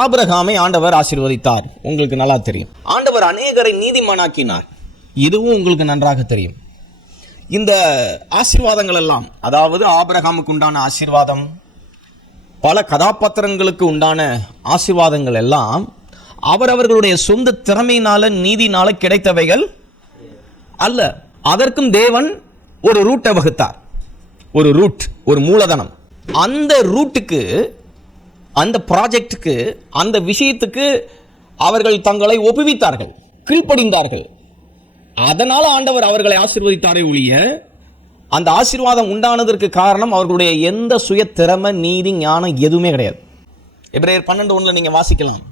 ஆபிரகாமை ஆண்டவர் ஆசீர்வதித்தார். உங்களுக்கு நல்லா தெரியும். ஆண்டவர் அநேகரை நீதிமானாக்கினார். இதுவும் உங்களுக்கு நன்றாக தெரியும். இந்த ஆசீர்வாதங்கள் எல்லாம், அதாவது ஆபிரகாமுக்கு உண்டான ஆசீர்வாதம், பல கதாபாத்திரங்களுக்கு உண்டான ஆசீர்வாதங்கள் எல்லாம் அவரவர்களுடைய சொந்த திறமையினால நீதினால கிடைத்தவைகள் அல்ல. அதற்கும் தேவன் ஒரு ரூட்டை வகுத்தார். ஒரு ரூட், ஒரு மூலதனம். அந்த ரூட்டுக்கு, அந்த ப்ராஜெக்டுக்கு, அந்த விஷயத்துக்கு அவர்கள் தங்களை ஒப்புவித்தார்கள், கீழ்ப்படிந்தார்கள். அதனால ஆண்டவர் அவர்களை ஆசீர்வதித்தாரே ஒழிய, அந்த ஆசீர்வாதம் உண்டானதற்கு காரணம் அவர்களுடைய எந்த சுய திறமை, நீதி, ஞானம் எதுவுமே கிடையாது. எபிரேயர் 12:1 நீங்க வாசிக்கலாம்.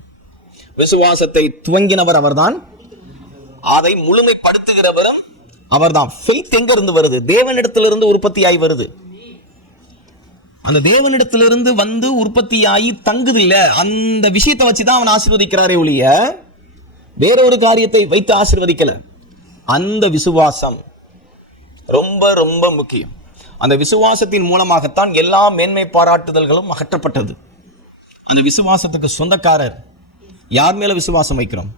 விசுவாசத்தை துவங்கினவர் அவர்தான், அதை முழுமைப்படுத்துகிறவரும் அவர்தான். ஃபெய்த் எங்க இருந்து வருது? தேவனிடத்திலிருந்து உற்பத்தியாகி வருது. அந்த தேவனிடத்திலிருந்து வந்து உற்பத்தியாகி தங்குது இல்ல, அந்த விஷயத்தை வச்சுதான் அவன் ஆசீர்வதிக்கிறாரே ஒழிய வேற ஒரு காரியத்தை வைத்து ஆசீர்வதிக்கல. அந்த விசுவாசம் ரொம்ப ரொம்ப முக்கியம். அந்த விசுவாசத்தின் மூலமாகத்தான் எல்லா மேன்மை பாராட்டுதல்களும் அகற்றப்பட்டது. அந்த விசுவாசத்துக்கு சொந்தக்காரர் யார் மேல விசுவாசம் வைக்கிறோம்?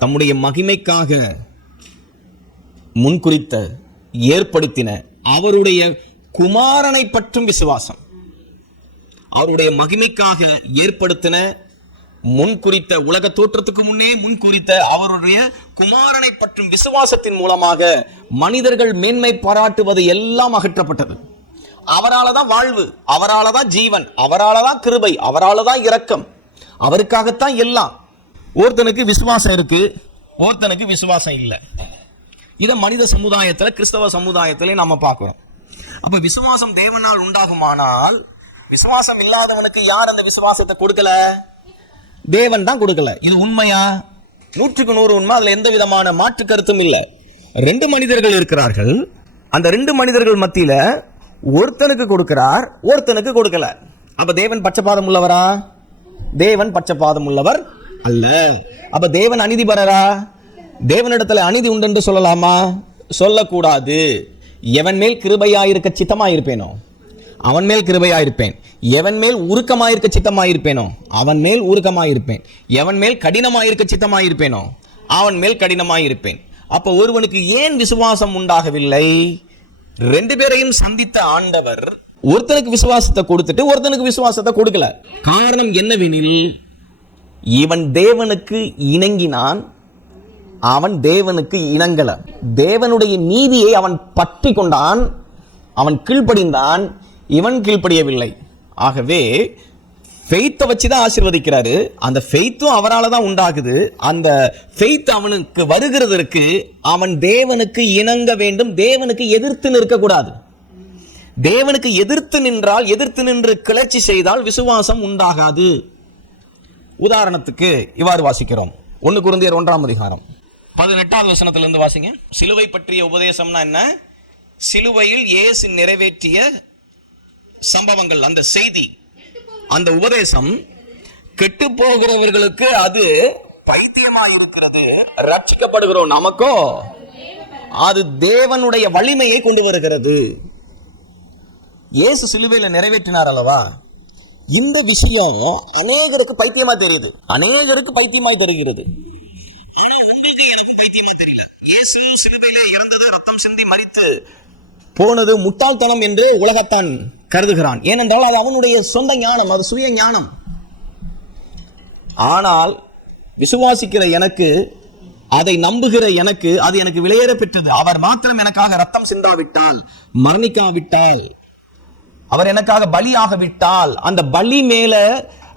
தம்முடைய மகிமைக்காக முன்குறித்த, ஏற்படுத்தின அவருடைய குமாரனை பற்றும் விசுவாசம். அவருடைய மகிமைக்காக ஏற்படுத்தின, முன்குறித்த, உலக தோற்றத்துக்கு முன்னே முன்குறித்த அவருடைய குமாரனை பற்றும் விசுவாசத்தின் மூலமாக மனிதர்கள் மேன்மை பாராட்டுவது எல்லாம் அகற்றப்பட்டது. அவரால் தான் வாழ்வு, அவரால் தான் ஜீவன், அவரால் தான் கிருபை, அவரால் தான் இரக்கம், அவருக்காகத்தான் எல்லாம். ஒருத்தனுக்கு விசுவாசம் இருக்கு, ஒருத்தனுக்கு விசுவாசம் இல்லை. இதை மனித சமுதாயத்தில், கிறிஸ்தவ சமுதாயத்திலே நாம பார்க்கிறோம். அப்ப விசுவாசம் தேவனால் உண்டாகுமானால், விசுவாசம் இல்லாதவனுக்கு யார் அந்த விசுவாசத்தை கொடுக்கல? தேவன் தான் கொடுக்கல. இது உண்மையா? 100% உண்மை. அதுல எந்த விதமான மாற்று கருத்தும் இல்லை. 2 மனிதர்கள் இருக்கிறார்கள். அந்த 2 மனிதர்கள் மத்தியில ஒருத்தனுக்கு கொடுக்கிறார், ஒருத்தனுக்கு கொடுக்கல. அப்ப தேவன் பட்சபாதம் உள்ளவரா? தேவன் பட்சபாதம் உள்ளவர் அல்ல. அப்ப தேவன் அநீதிபரரா? தேவனிடத்துல அநீதி உண்டு என்று சொல்லலாமா? சொல்லக்கூடாது. எவன் மேல் கிருபையாயிருக்க சித்தமாயிருப்பேனோ அவன் மேல் கிருபையாயிருப்பேன். எவன் மேல் உருக்கமாயிருக்க சித்தமாயிருப்பேனோ அவன் மேல் உருக்கமாயிருப்பேன். எவன் மேல் கடினமாயிருக்க சித்தமாயிருப்பேனோ அவன் மேல் கடினமாயிருப்பேன். அப்ப ஒருவனுக்கு ஏன் விசுவாசம் உண்டாகவில்லை? 2 பேரையும் சந்தித்த ஆண்டவர் ஒருத்தனுக்கு விசுவாசத்தை கொடுத்துட்டு ஒருத்தனுக்கு விசுவாசத்தை கொடுக்கல. காரணம் என்னவெனில், இவன் தேவனுக்கு இணங்கினான், அவன் தேவனுக்கு இணங்கல. தேவனுடைய நீதியை அவன் பற்றி கொண்டான், அவன் கீழ்ப்படிந்தான், இவன் கீழ்ப்படியவில்லை. ஆகவே ஃபெய்த்தை வச்சுதான் ஆசீர்வதிக்கிறாரு. அந்த ஃபெய்த்தும் அவரால் தான் உண்டாகுது. அந்த ஃபெய்த் அவனுக்கு வருகிறதற்கு அவன் தேவனுக்கு இணங்க வேண்டும், தேவனுக்கு எதிர்த்து நிற்கக்கூடாது. தேவனுக்கு எதிர்த்து நின்றால், எதிர்த்து நின்று கிளர்ச்சி செய்தால் விசுவாசம் உண்டாகாது. உதாரணத்துக்கு இவ்வாறு வாசிக்கிறோம். 1 கொரிந்தியர் 1:18 வசனத்திலிருந்து வாசிங்க. சிலுவை பற்றிய உபதேசம்னா என்ன? சிலுவையில் இயேசு நிறைவேற்றிய சம்பவங்கள், அந்த செய்தி, அந்த உபதேசம் கெட்டு போகிறவர்களுக்கு அது பைத்தியமாயிருக்கிறது, ரட்சிக்கப்படுகிறோம் நமக்கோ அது தேவனுடைய வலிமையை கொண்டு வருகிறது. இயேசு சிலுவையில் நிறைவேற்றினார் அல்லவா? இந்த விஷயம் அநேகருக்கு பைத்தியமா தெரியுது, அநேகருக்கு பைத்தியமாய் தெரிகிறது. மரித்து போனது முட்டாள்தனம் என்று உலகத்தான் கருதுகிறான். ஏனென்றால் அது அவனுடைய சொந்த ஞானம், அது சுய ஞானம். ஆனால் விசுவாசிக்கிற எனக்கு, அதை நம்புகிற எனக்கு, அது எனக்கு விலையேற பெற்றது. அவர் மாத்திரம் எனக்காக ரத்தம் சிந்தாவிட்டால், மரணிக்காவிட்டால், அவர் எனக்காக பலியாக விட்டால், அந்த பலி மேல,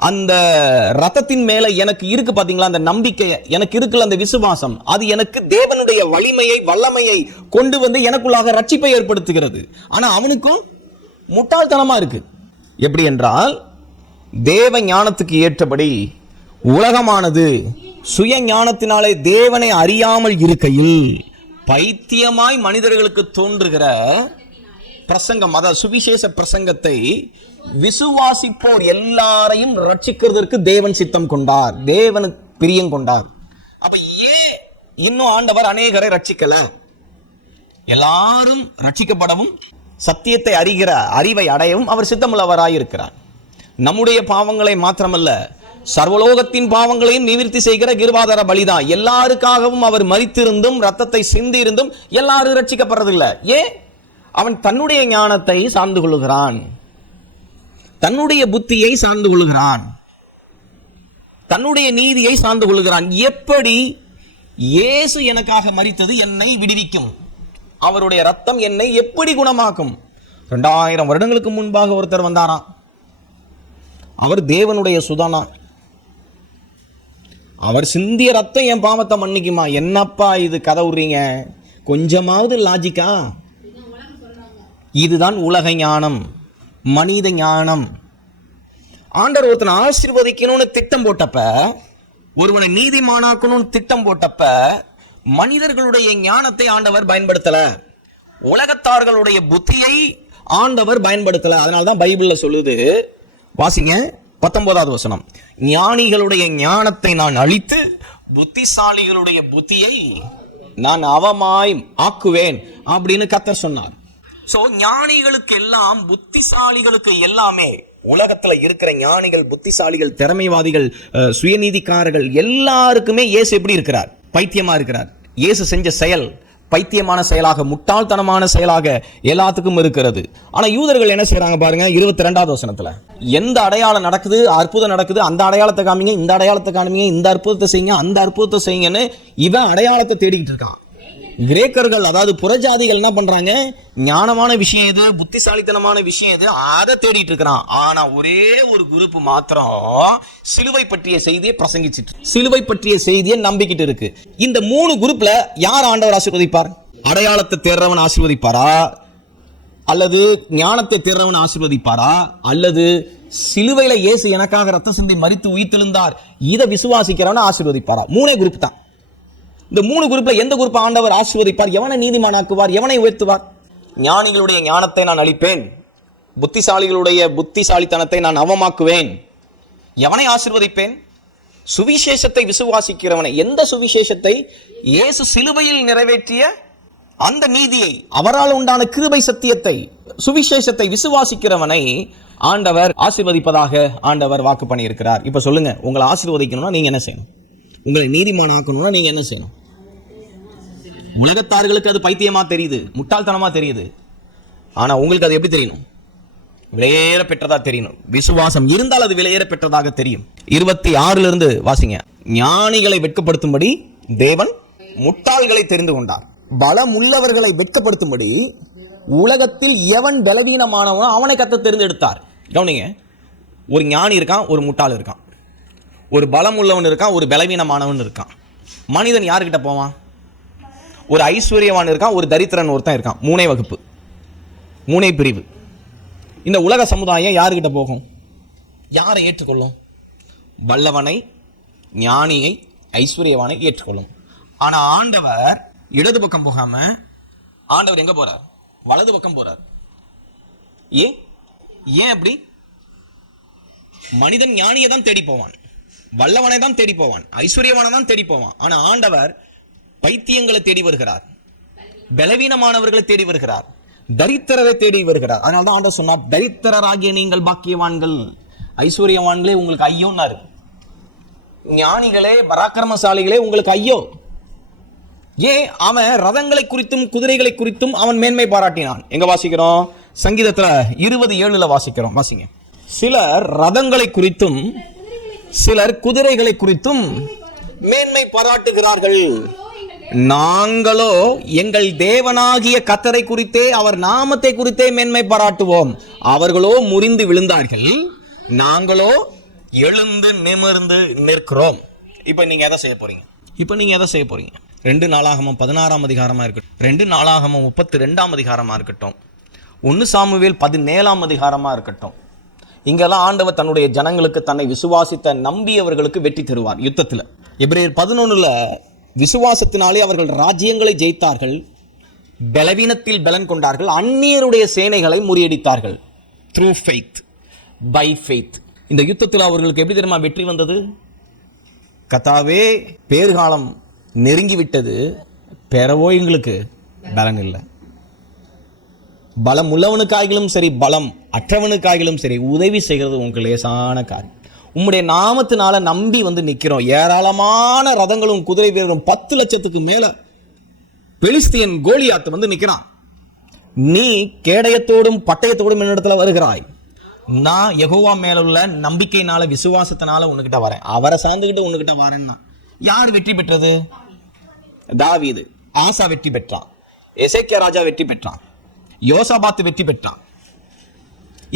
அந்த ரத்தத்தின் மேல எனக்கு இருக்கு பாத்தீங்களா, அந்த நம்பிக்கை எனக்கு இருக்குல்ல, அந்த விசுவாசம், அது எனக்கு தேவனுடைய வலிமையை, வல்லமையை கொண்டு வந்து எனக்குள்ளாக ரட்சிப்பை ஏற்படுத்துகிறது. ஆனா அவனுக்கும் முட்டாள்தனமா இருக்கு. எப்படி என்றால், தேவ ஞானத்துக்கு ஏற்றபடி உலகமானது சுய ஞானத்தினாலே தேவனை அறியாமல் இருக்கையில் பைத்தியமாய் மனிதர்களுக்கு தோன்றுகிற பிரசங்கம், அதாவது சுவிசேஷ பிரசங்கத்தை விசுவாசிப்போர் எல்லாரையும் ரட்சிக்கிறதற்கு தேவன் சித்தம் கொண்டார், தேவனுக்கு பிரியம் கொண்டார். அப்ப ஏன் இன்னும் ஆண்டவர் அநேகரை ரட்சிக்கல? எல்லாரும் ரட்சிக்கப்படவும் சத்தியத்தை அறிகிற அறிவை அடையவும் அவர் சித்தமுள்ளவராயிருக்கிறார். நம்முடைய பாவங்களை மாத்திரமல்ல, சர்வலோகத்தின் பாவங்களையும் நிவர்த்தி செய்கிற கிருபாதார பலிதான். எல்லாருக்காகவும் அவர் மரித்திருந்தும் ரத்தத்தை சிந்தி இருந்தும் எல்லாரும் ரட்சிக்கப்படுறதில்லை. ஏன்? அவன் தன்னுடைய ஞானத்தை சார்ந்து கொள்ளுகிறான், தன்னுடைய புத்தியை சார்ந்து கொள்ளுகிறான், தன்னுடைய நீதியை சார்ந்து கொள்ளுகிறான். எப்படி? இயேசு எனக்காக மரித்தது என்னை விடுவிக்கும், அவருடைய ரத்தம் என்னை எப்படி குணமாக்கும். 2000 வருடங்களுக்கு முன்பாக ஒருத்தர் வந்தாராம். அவர் தேவனுடைய சுதானா. அவர் சிந்திய ரத்தம் என் பாவத்தை மன்னிக்குமா? என்னப்பா இது கதை விடுறீங்க? கொஞ்சமாவது லாஜிக்கா? இதுதான் உலக ஞானம், மனித ஞானம். ஆண்டவர் ஒருத்தனை ஆசீர்வதிக்கணும்னு திட்டம் போட்டப்ப, ஒருவனை நீதிமானாக்கணும்னு திட்டம் போட்டப்ப, மனிதர்களுடைய ஞானத்தை ஆண்டவர் பயன்படுத்தல, உலகத்தார்களுடைய புத்தியை ஆண்டவர் பயன்படுத்தல. அதனால்தான் பைபிள்ல சொல்லுது, வாசிங்க 19வது வசனம், ஞானிகளுடைய ஞானத்தை நான் அழித்து புத்திசாலிகளுடைய புத்தியை நான் அவமாய் ஆக்குவேன் அப்படின்னு கர்த்தர் சொன்னார். சோ ஞானிகளுக்கு எல்லாம், புத்திசாலிகளுக்கு எல்லாமே, உலகத்துல இருக்கிற ஞானிகள், புத்திசாலிகள், திறமைவாதிகள், சுயநீதிக்காரர்கள் எல்லாருக்குமே இயேசு எப்படி இருக்கிறார்? பைத்தியமா இருக்கிறார். இயேசு செஞ்ச செயல் பைத்தியமான செயலாக, முட்டாள்தனமான செயலாக எல்லாத்துக்கும் இருக்கிறது. ஆனா யூதர்கள் என்ன செய்யறாங்க பாருங்க, 22வது வசனத்துல, எந்த அடையாளம் நடக்குது, அற்புதம் நடக்குது, அந்த அடையாளத்தை காமிங்க, இந்த அடையாளத்தை காமிங்க, இந்த அற்புதத்தை செய்யுங்க, அந்த அற்புதத்தை செய்யுங்கன்னு இவன் அடையாளத்தை தேடிக்கிட்டு இருக்கான். கிரேக்கர்கள், அதாவது புறஜாதிகள் என்ன பண்றாங்க? ஞானமான விஷயம் எது, புத்திசாலித்தனமான விஷயம் எது, அதை தேடிட்டு இருக்கிறான். ஆனா ஒரே ஒரு குரூப் மாத்திரம் சிலுவை பற்றிய செய்தியை பிரசங்கிச்சிட்டு, சிலுவை பற்றிய செய்தியை நம்பிக்கிட்டு இருக்கு. இந்த 3 குரூப்ல யார் ஆண்டவர் ஆசீர்வதிப்பார்? அடையாளத்தை தேடுறவன் ஆசீர்வதிப்பாரா, அல்லது ஞானத்தை தேடுறவன் ஆசீர்வதிப்பாரா, அல்லது சிலுவையில இயேசு எனக்காக ரத்தம் சிந்தி மரித்து உயிர்த்தெழுந்தார் இதை விசுவாசிக்கிறவன ஆசீர்வதிப்பாரா? 3 குரூப் தான். இந்த 3 குரூப்ல எந்த குரூப் ஆண்டவர் ஆசீர்வதிப்பார்? எவனை நீதிமானாக்குவார்? எவனை உயர்த்துவார்? ஞானிகளுடைய ஞானத்தை நான் அழிப்பேன், புத்திசாலிகளுடைய புத்திசாலித்தனத்தை நான் அவமாக்குவேன். எவனை ஆசீர்வதிப்பேன்? சுவிசேஷத்தை விசுவாசிக்கிறவனை. எந்த சுவிசேஷத்தை? இயேசு சிலுவையில் நிறைவேற்றிய அந்த நீதியை, அவரால் உண்டான கிருபை சத்தியத்தை, சுவிசேஷத்தை விசுவாசிக்கிறவனை ஆண்டவர் ஆசீர்வதிப்பதாக ஆண்டவர் வாக்கு பண்ணியிருக்கிறார். இப்ப சொல்லுங்க, உங்களை ஆசீர்வதிக்கணும்னா நீங்க என்ன செய்யணும்? உங்களை நீதிமானாக்கணும்னா நீங்க என்ன செய்யணும்? உலகத்தார்களுக்கு அது பைத்தியமா தெரியுது, முட்டாள்தனமா தெரியுது. ஆனா உங்களுக்கு அது எப்படி தெரியணும்? விலையேற பெற்றதா தெரியணும். விசுவாசம் இருந்தால் அது விலையேற பெற்றதாக தெரியும். 26 வாசிங்க. ஞானிகளை வெட்கப்படுத்தும்படி தேவன் முட்டாள்களை தெரிந்து கொண்டார், பலம் உள்ளவர்களை வெட்கப்படுத்தும்படி உலகத்தில் எவன் பலவீனமானவனோ அவனை கர்த்தர் தெரிந்தெடுத்தார். கவனிங்க, ஒரு ஞானி இருக்கான், ஒரு முட்டாள் இருக்கான், ஒரு பலம் உள்ளவன் இருக்கான், ஒரு பலவீனமானவன் இருக்கான். மனிதன் யாருக்கிட்ட போவான்? ஒரு ஐஸ்வர்யவான் இருக்கான், ஒரு தரித்திரன் ஒருத்தன் இருக்கான். 3 வகுப்பு, 3 பிரிவு. இந்த உலக சமுதாயம் யாருக்கிட்ட போகும்? யாரை ஏற்றுக்கொள்ளும்? வல்லவனை, ஞானியை, ஐஸ்வர்யவானை ஏற்றுக்கொள்ளும். ஆனா ஆண்டவர் இடது பக்கம் போகாம ஆண்டவர் எங்க போறார்? வலது பக்கம் போறார். ஏன் அப்படி? மனிதன் ஞானியை தான் தேடி போவான், வல்லவனை தான் தேடி போவான், ஐஸ்வர்யவானை தான் தேடி போவான். ஆனா ஆண்டவர் பைத்தியங்களை தேடி வருகிறார், பலவீனமானவர்களை தேடி வருகிறார், தரித்திரரை தேடி வருகிறார். அதனால்தான் ஆண்டவர் சொன்னார், தரித்திரராகிய நீங்கள் பாக்கியவான்கள், ஐஸ்வர்யவான்களே உங்களுக்கு ஐயோன்னாரு. ஞானிகளே, பராக்கிரமசாலிகளே உங்களுக்கு ஐயோ. ஏன்? அவன் ரதங்களை குறித்தும் குதிரைகளை குறித்தும் அவன் மேன்மை பாராட்டினான். எங்க வாசிக்கிறோம்? சங்கீதத்துல 20:7 வாசிக்கிறோம். வாசிங்க. சிலர் ரதங்களை குறித்தும் சிலர் குதிரைகளை குறித்தும் மேன்மை பாராட்டுகிறார்கள், நாங்களோ எங்கள் தேவனாகிய கர்த்தரை குறித்தே, அவர் நாமத்தை குறித்தே மேன்மை பாராட்டுவோம். அவர்களோ முறிந்து விழுந்தார்கள், நாங்களோ எழுந்து நிமிர்ந்து நிற்கிறோம். இப்ப நீங்க எதை செய்ய போறீங்க? 2 நாளாகமம் 16ஆம் அதிகாரமா இருக்கட்டும், 2 நாளாகமம் 32ஆம் அதிகாரமா இருக்கட்டும், 1 சாமுவேல் 17ஆம் அதிகாரமா இருக்கட்டும், இங்கெல்லாம் ஆண்டவர் தன்னுடைய ஜனங்களுக்கு, தன்னை விசுவாசித்த நம்பியவர்களுக்கு வெற்றி தருவார் யுத்தத்தில். எபிரேயர் 11 விசுவாசத்தினாலே அவர்கள் ராஜ்யங்களை ஜெயித்தார்கள், பலவீனத்தில் பலன் கொண்டார்கள், அந்நியருடைய சேனைகளை முறியடித்தார்கள். Through faith, by faith. இந்த யுத்தத்தில் அவர்களுக்கு எப்படி தெரியுமா வெற்றி வந்தது? கர்த்தாவே, பேர்காலம் நெருங்கிவிட்டது, பெறவோ எங்களுக்கு பலன் இல்லை. பலம் உள்ளவனுக்காகிலும் சரி, பலம் அற்றவனுக்காகிலும் சரி, உதவி செய்கிறது உங்களுக்கு லேசான காரியம். உம்முடைய நாமத்தினால நம்பி வந்து நிக்கிறோம். ஏராளமான ரதங்களும் குதிரை வீரரும் 10 லட்சத்துக்கு மேல பெலிஸ்தியன் கோலியாத் வந்து நிக்கிறான். நீ கேடயத்தோடும் பட்டயத்தோடும் என்னிடத்துல வருகிறாய். நான் யெகோவா மேல உள்ள நம்பிக்கையினால விசுவாசத்தினால உன்கிட்ட வரேன். அவரை சார்ந்துகிட்டு உன்கிட்ட வரேன்னா யார் வெற்றி பெற்றது? தாவீது. ஆசா வெற்றி பெற்றான், எசேக்கியா ராஜா வெற்றி பெற்றான், யோசாபாத் வெற்றி பெற்றான்.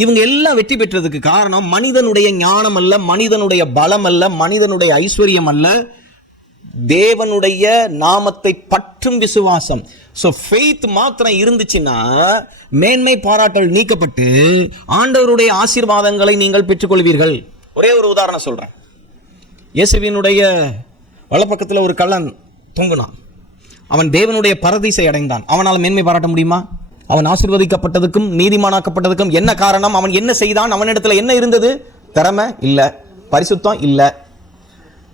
இவங்க எல்லாம் வெற்றி பெற்றதுக்கு காரணம் மனிதனுடைய ஞானம் அல்ல, மனிதனுடைய பலம் அல்ல, மனிதனுடைய ஐஸ்வர்யம் அல்ல, தேவனுடைய நாமத்தை பற்றும் விசுவாசம். சோ ஃபெய்த் மாத்திரம் இருந்துச்சுன்னா மேன்மை பாராட்டல் நீக்கப்பட்டு ஆண்டவருடைய ஆசீர்வாதங்களை நீங்கள் பெற்றுக்கொள்வீர்கள். ஒரே ஒரு உதாரணம் சொல்றேன். இயேசுவினுடைய வலப்பக்கத்தில் ஒரு கள்ளன் தொங்குனான். அவன் தேவனுடைய பரதீசை அடைந்தான். அவனால் மேன்மை பாராட்ட முடியுமா? அவன் ஆசீர்வதிக்கப்பட்டதுக்கும் நீதிமானாக்கப்பட்டதுக்கும் என்ன காரணம்? அவன் என்ன செய்தான்? அவனிடத்துல என்ன இருந்தது? திறமை இல்ல, பரிசுத்தம் இல்ல,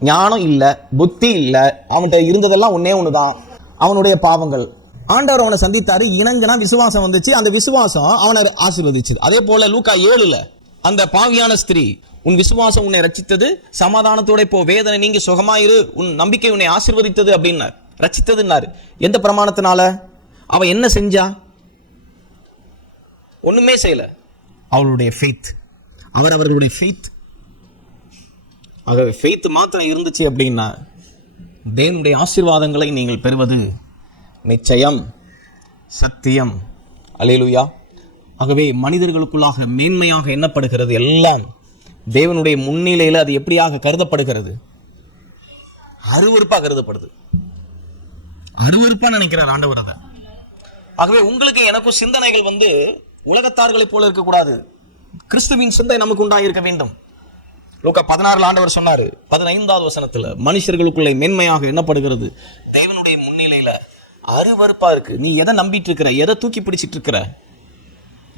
ஞானம் இல்ல, புத்தி இல்ல. அவன்கிட்ட இருந்ததெல்லாம் ஒன்னே ஒண்ணுதான், அவனுடைய பாவங்கள். ஆண்டவர் அவனை சந்தித்தாரு, இணங்கினா விசுவாசம் வந்துச்சு. அந்த விசுவாசம் அவனை ஆசீர்வதிச்சது. அதே போல லூக்கா 7 அந்த பாவியான ஸ்திரீ, உன் விசுவாசம் உன்னை ரட்சித்தது, சமாதானத்தோட போ, வேதனை நீங்கி சுகமாயிரு, உன் நம்பிக்கை உன்னை ஆசீர்வதித்தது அப்படின்னார், ரட்சித்ததுன்னாரு. எந்த பிரமாணத்தினால? அவ என்ன செஞ்சா? ஒண்ணுமே செய்யல. அவளுடைய ஃபெய்த், அவர்களுடைய ஃபெய்த். ஆகவே ஃபெய்த் மாத்திரம் இருந்துச்சு அப்படின்னா தேவனுடைய ஆசீர்வாதங்களை நீங்கள் பெறுவது நிச்சயம், சத்தியம். அல்லேலூயா. ஆகவே மனிதர்களுக்குள்ளாக மேன்மையாக எண்ணப்படுகிறது எல்லாம் தேவனுடைய முன்னிலையில் அது எப்படியாக கருதப்படுகிறது? அருவருப்பா கருதப்படுது. அருவருப்பா நினைக்கிறார் ஆண்டவர் அதை. ஆகவே உங்களுக்கு எனக்கும் சிந்தனைகள் வந்து உலகத்தார்களை போல இருக்கக்கூடாது. கிறிஸ்துவின் சிந்தை நமக்கு உண்டாயிருக்க வேண்டும். லூக்கா 16 ஆண்டவர் சொன்னாரு 15வது வசனத்துல, மனுஷர்களுக்குள்ளே மேன்மையாக எண்ணப்படுகிறது தேவனுடைய முன்னிலையில அருவருப்பா இருக்கு. நீ எதை நம்பிட்டு இருக்கிற? எதை தூக்கி பிடிச்சிட்டு இருக்கிற?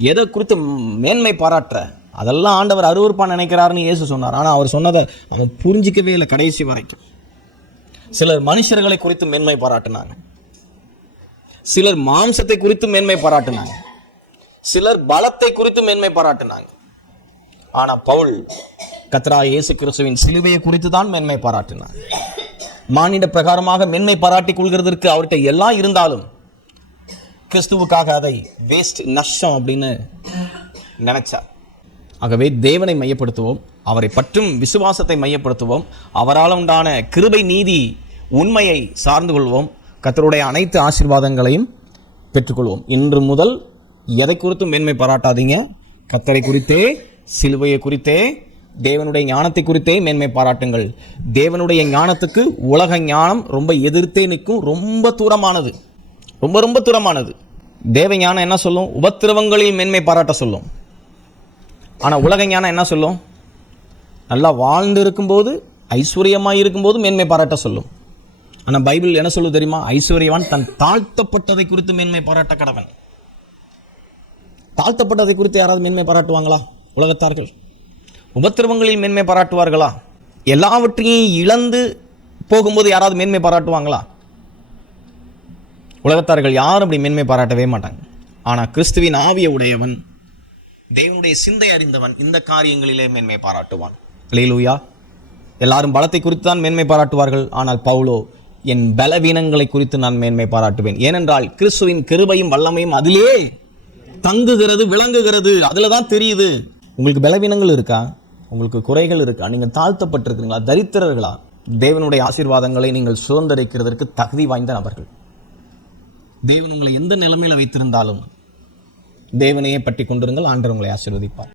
எதை குறித்து மேன்மை பாராட்டுற? அதெல்லாம் ஆண்டவர் அருவருப்பா நினைக்கிறாருன்னு இயேசு சொன்னார். ஆனா அவர் சொன்னதை அவன் புரிஞ்சிக்கவே இல்லை கடைசி வரைக்கும். சிலர் மனுஷர்களை குறித்து மேன்மை பாராட்டினாங்க, சிலர் மாம்சத்தை குறித்து மேன்மை பாராட்டினாங்க, சிலர் பலத்தை குறித்து மேன்மை பாராட்டினாங்க. ஆனா பவுல் கர்த்தராகிய இயேசு கிறிஸ்துவின் சிலுவையை குறித்து தான் மேன்மை பாராட்டினார். மானிட பிரகாரமாக மேன்மை பாராட்டிக் கொள்கிறதற்கு அவர்கிட்ட எல்லாம் இருந்தாலும் கிறிஸ்துவுக்காக அதை வேஸ்ட், நஷ்டம் அப்படின்னு நினைச்சார். ஆகவே தேவனை மையப்படுத்துவோம், அவரை பற்றும் விசுவாசத்தை மையப்படுத்துவோம், அவரால் உண்டான கிருபை, நீதி, உண்மையை சார்ந்து கொள்வோம், கர்த்தருடைய அனைத்து ஆசீர்வாதங்களையும் பெற்றுக்கொள்வோம். இன்று முதல் எதை குறித்தும் மேன்மை பாராட்டாதீங்க. கர்த்தரை குறித்தே, சிலுவையை குறித்தே, தேவனுடைய ஞானத்தை குறித்தே மேன்மை பாராட்டுங்கள். தேவனுடைய ஞானத்துக்கு உலக ஞானம் ரொம்ப எதிர்த்தே நிற்கும், ரொம்ப தூரமானது, ரொம்ப ரொம்ப தூரமானது. தேவ ஞானம் என்ன சொல்லும்? உபத்திரவங்களில் மேன்மை பாராட்ட சொல்லும். ஆனால் உலக ஞானம் என்ன சொல்லும்? நல்லா வாழ்ந்து இருக்கும்போது, ஐஸ்வர்யமாக இருக்கும்போது மேன்மை பாராட்ட சொல்லும். ஆனால் பைபிள் என்ன சொல்லுது தெரியுமா? ஐஸ்வர்யவான் தன் தாழ்த்தப்பட்டதை குறித்து மேன்மை பாராட்ட கடவன். தாழ்த்தப்பட்டதை குறித்து யாராவது மேன்மை பாராட்டுவாங்களா? உலகத்தார்கள். உபத்திரவங்களில் மேன்மை பாராட்டுவார்களா? எல்லாவற்றையும் இழந்து போகும்போது யாராவது மேன்மை பாராட்டுவாங்களா? உலகத்தார்கள் யாரும் அப்படி மேன்மை பாராட்டவே மாட்டாங்க. ஆனால் கிறிஸ்துவின் ஆவியை உடையவன், தேவனுடைய சிந்தை அறிந்தவன் இந்த காரியங்களிலே மேன்மை பாராட்டுவான். அல்லேலூயா. எல்லாரும் பலத்தை குறித்து தான் மேன்மை பாராட்டுவார்கள். ஆனால் பவுலோ, என் பலவீனங்களை குறித்து நான் மேன்மை பாராட்டுவேன். ஏனென்றால் கிறிஸ்துவின் கிருபையும் வல்லமையும் அதிலே தங்குகிறது, விளங்குகிறது. அதுல தான் தெரியுது. உங்களுக்கு பலவீனங்கள் இருக்கா? உங்களுக்கு குறைகள் இருக்கா? நீங்கள் தாழ்த்தப்பட்டிருக்கிறீங்களா? தரித்திரர்களா? தேவனுடைய ஆசீர்வாதங்களை நீங்கள் சுதந்திரிக்கிறதற்கு தகுதி வாய்ந்த நபர்கள். தேவன் உங்களை எந்த நிலைமையில வைத்திருந்தாலும் தேவனையே பற்றி கொண்டிருங்கள். ஆண்டவர் உங்களை ஆசீர்வதிப்பார்.